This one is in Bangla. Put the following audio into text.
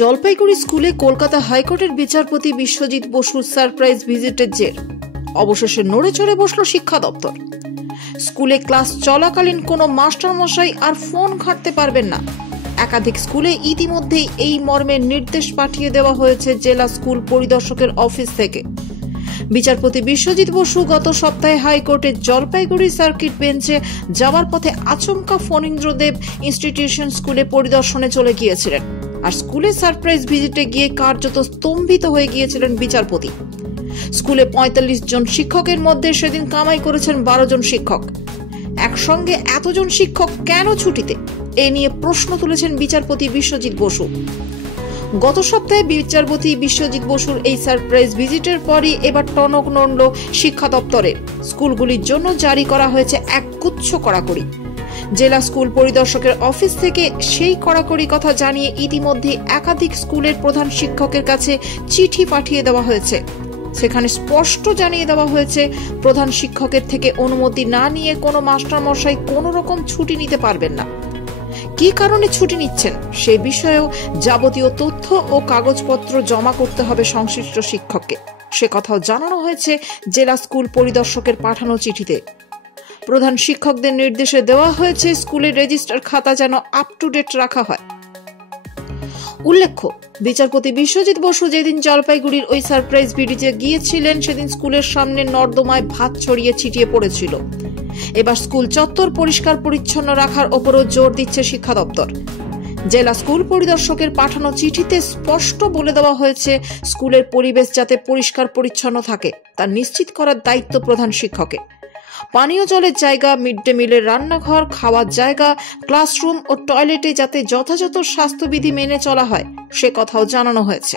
জলপাইগুড়ি স্কুলে কলকাতা হাইকোর্টের বিচারপতি বিশ্বজিৎ বসুর সারপ্রাইজ ভিজিটের জের অবশেষে নড়ে চড়ে বসল শিক্ষা দপ্তর। স্কুলে ক্লাস চলাকালীন কোনো মাস্টারমশাই আর ফোন ঘাঁটতে পারবেন না। একাধিক স্কুলে ইতিমধ্যেই এই মর্মের নির্দেশ পাঠিয়ে দেওয়া হয়েছে জেলা স্কুল পরিদর্শকের অফিস থেকে। বিচারপতি বিশ্বজিৎ বসু গত সপ্তাহে হাইকোর্টের জলপাইগুড়ি সার্কিট বেঞ্চে যাওয়ার পথে আচমকা ফণীন্দ্রদেব ইনস্টিটিউশন স্কুলে পরিদর্শনে চলে গিয়েছিলেন। আর স্কুলে সারপ্রাইজ ভিজিটে গিয়ে কার্যত স্তম্ভিত হয়ে গিয়েছিলেন বিচারপতি। স্কুলে ৪৫ জন শিক্ষকের মধ্যে সেদিন কামাই করেছেন ১২ জন শিক্ষক। একসঙ্গে এতজন শিক্ষক কেন ছুটিতে, এ নিয়ে প্রশ্ন তুলেছেন বিচারপতি বিশ্বজিৎ বসু। গত সপ্তাহে বিচারপতি বিশ্বজিৎ বসুর এই সারপ্রাইজ ভিজিটের পরই এবার টনক নড়ল শিক্ষা দপ্তরের। স্কুলগুলির জন্য জারি করা হয়েছে একগুচ্ছ কড়াকড়ি। জেলা স্কুল পরিদর্শকের অফিস থেকে সেই কড়াকড়ি কথা জানিয়ে ইতিমধ্যে একাধিক স্কুলের প্রধান শিক্ষকের কাছে চিঠি পাঠিয়ে দেওয়া হয়েছে। সেখানে স্পষ্ট জানিয়ে দেওয়া হয়েছে প্রধান শিক্ষকের থেকে অনুমতি না নিয়ে কোনো মাস্টারমশাই কোনো রকম ছুটি নিতে পারবেন না। কি কারণে ছুটি নিচ্ছেন সে বিষয়েও যাবতীয় তথ্য ও কাগজপত্র জমা করতে হবে সংশ্লিষ্ট শিক্ষককে, সে কথাও জানানো হয়েছে জেলা স্কুল পরিদর্শকের পাঠানো চিঠিতে। প্রধান শিক্ষকদের নির্দেশে দেওয়া হয়েছে স্কুলের রেজিস্টার খাতা যেন আপ টু ডেট রাখা হয়। উল্লেখ্য, বিচারপতি বিশ্বজিৎ বসু যেদিন জলপাইগুড়ির ওই সারপ্রাইজ ভিজিটে গিয়েছিলেন সেদিন স্কুলের সামনে নর্দমায় ভাত ছড়িয়ে ছিটিয়ে পড়েছিল। এবার স্কুল চত্বর পরিষ্কার পরিচ্ছন্ন রাখার ওপরও জোর দিচ্ছে শিক্ষা দপ্তর। জেলা স্কুল পরিদর্শকের পাঠানো চিঠিতে স্পষ্ট বলে দেওয়া হয়েছে স্কুলের পরিবেশ যাতে পরিষ্কার পরিচ্ছন্ন থাকে তা নিশ্চিত করার দায়িত্ব প্রধান শিক্ষকের। পানীয় জলের জায়গা, মিড ডে মিলের রান্নাঘর, খাওয়ার জায়গা, ক্লাসরুম ও টয়লেটে যাতে যথাযথ স্বাস্থ্যবিধি মেনে চলা হয় সে কথাও জানানো হয়েছে।